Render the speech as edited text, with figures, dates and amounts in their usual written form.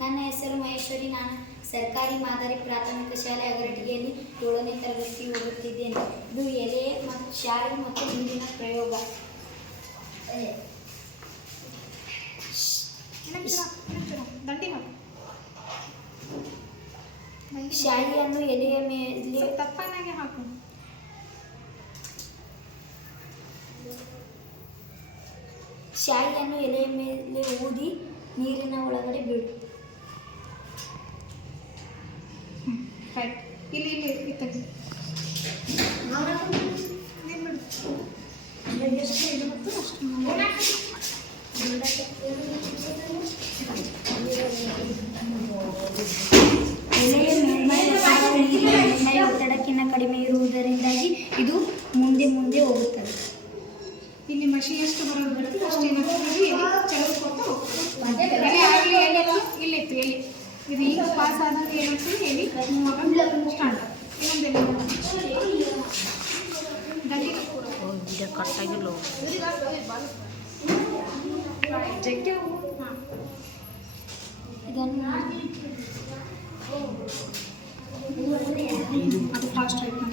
ನನ್ನ ಹೆಸರು ಮಹೇಶ್ವರಿ. ನಾನು ಸರ್ಕಾರಿ ಮಾದರಿ ಪ್ರಾಥಮಿಕ ಶಾಲೆ ಅಗರಟಗಿಯಲ್ಲಿ 7ನೇ ತರಗತಿ ಓದುತ್ತಿದ್ದೇನೆ. ಇದು ಎಲೆ ಮತ್ತು ಶಾಯಿ ಮತ್ತು ಹಿಂದಿನ ಪ್ರಯೋಗ. ಶಾಯಿಯನ್ನು ಎಲೆಯ ಮೇಲೆ ತಪ್ಪನಾಗೆ ಹಾಕು. ಶಾಯಿಯನ್ನು ಎಲೆಯ ಮೇಲೆ ಊದಿ ನೀರಿನ ಒಳಗಡೆ ಬಿಡು. ರೈಟ್. ಇಲ್ಲಿ ತೆಗಿ. ಎಲೆಯ ಮೇಲ್ಮೈ ಒತ್ತಡಕ್ಕಿಂತ ಕಡಿಮೆ ಇರುವುದರಿಂದಾಗಿ ಇದು ಮುಂದೆ ಮುಂದೆ ಹೋಗುತ್ತದೆ. ಇಲ್ಲಿ ಮಷಿ ಎಷ್ಟು ಬರೋದು ಬರುತ್ತೆ ಅಷ್ಟು ಏನಾಗ್ತದೆ ಚಲಿಸ್ಕೊತಾ ಹೋಗ್ತದೆ. ಎಲೆ ಆಗಲಿ ಇಲ್ಲಿತ್ತು ಎಲೆ ಇದು ಈಗ ಪಾಸ್ ಆದಾಗ ಏನಾಗ್ತದೆ ಎಲೆ ಸ್ಟಾರ್ಟ್. ಅದು ಫಾಸ್ಟ್ ಆಯ್ತು.